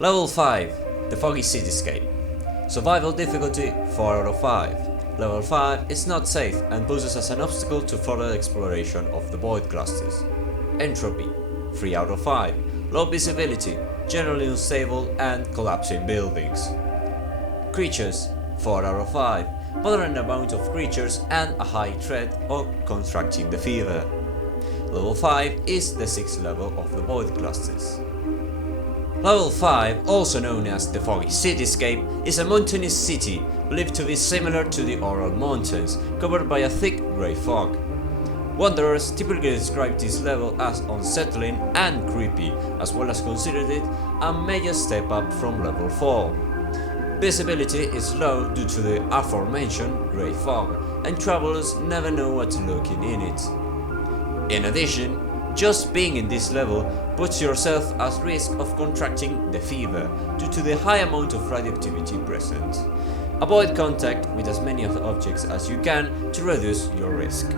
Level 5, the Foggy Cityscape. Survival difficulty 4 out of 5. Level 5 is not safe and poses as an obstacle to further exploration of the Voidclusters. Entropy 3 out of 5. Low visibility, generally unstable and collapsing buildings. Creatures 4 out of 5. Moderate amount of creatures and a high threat of contracting the fever. Level 5 is the 6th level of the Voidclusters. Level 5, also known as the Foggy Cityscape, is a mountainous city believed to be similar to the Oral Mountains, covered by a thick grey fog. Wanderers typically describe this level as unsettling and creepy, as well as considered it a major step up from level 4. Visibility is low due to the aforementioned grey fog, and travelers never know what's lurking in it. In addition, just being in this level puts yourself at risk of contracting the fever due to the high amount of radioactivity present. Avoid contact with as many of the objects as you can to reduce your risk.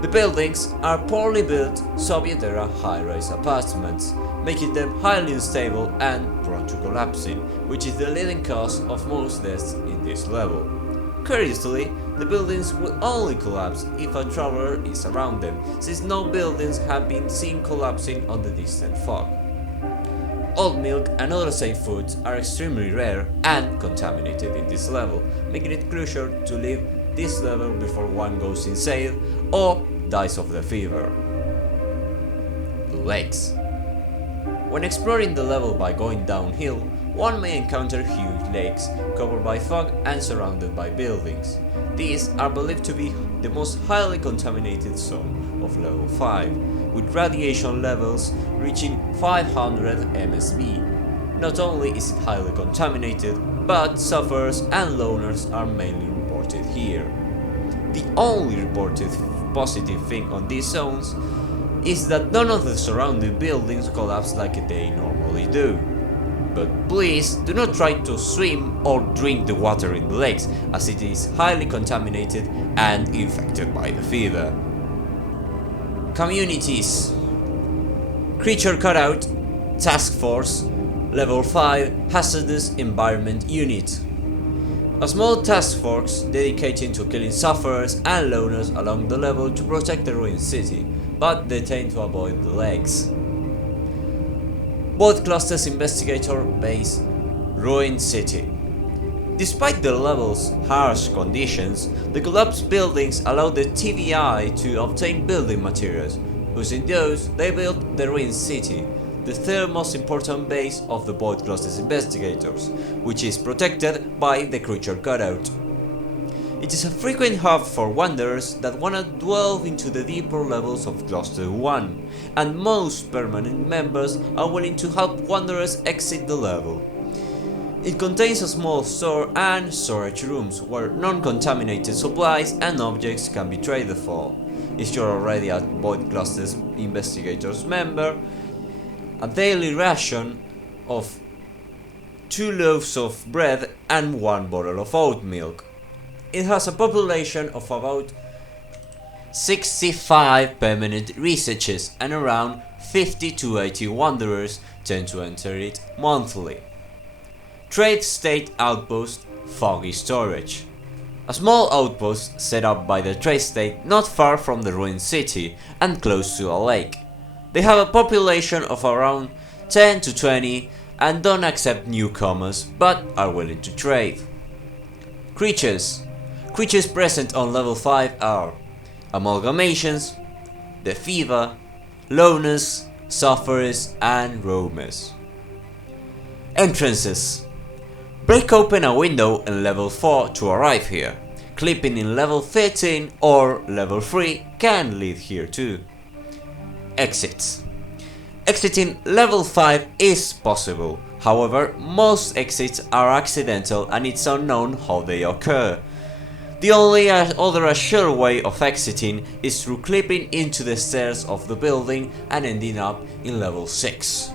The buildings are poorly built Soviet-era high-rise apartments, making them highly unstable and prone to collapsing, which is the leading cause of most deaths in this level. Curiously, the buildings will only collapse if a traveler is around them, since no buildings have been seen collapsing on the distant fog. Old milk and other safe foods are extremely rare and contaminated in this level, making it crucial to leave this level before one goes insane or dies of the fever. The lakes. When exploring the level by going downhill, one may encounter huge lakes covered by fog and surrounded by buildings. These are believed to be the most highly contaminated zone of level 5, with radiation levels reaching 500 msv. Not only is it highly contaminated, but sufferers and loners are mainly reported here. The only reported positive thing on these zones is that none of the surrounding buildings collapse like they normally do. But please do not try to swim or drink the water in the lakes, as it is highly contaminated and infected by the fever. Communities. Creature Cutout Task Force Level 5 Hazardous Environment Unit. A small task force dedicated to killing sufferers and loners along the level to protect the ruined city, but they tend to avoid the lakes. Voidclusters Investigator Base Ruined City. Despite the level's harsh conditions, the collapsed buildings allow the TVI to obtain building materials. Using those, they built the ruined city, the third most important base of the Voidclusters Investigators, which is protected by the Creature Cutout. It is a frequent hub for wanderers that wanna delve into the deeper levels of Cluster 1, and most permanent members are willing to help wanderers exit the level. It contains a small store and storage rooms where non-contaminated supplies and objects can be traded for. If you're already a Voidclusters Investigators member, a daily ration of 2 loaves of bread and 1 bottle of oat milk. It has a population of about 65 permanent researchers, and around 50 to 80 wanderers tend to enter it monthly. Trade State Outpost Foggy Storage. A small outpost set up by the Trade State not far from the ruined city and close to a lake. They have a population of around 10 to 20 and don't accept newcomers, but are willing to trade. Creatures. Creatures present on level 5 are amalgamations, the fever, loners, sufferers and roamers. Entrances. Break open a window in level 4 to arrive here. Clipping in level 13 or level 3 can lead here too. Exits. Exiting level 5 is possible, however most exits are accidental and it's unknown how they occur. The only other sure way of exiting is through clipping into the stairs of the building and ending up in level 6.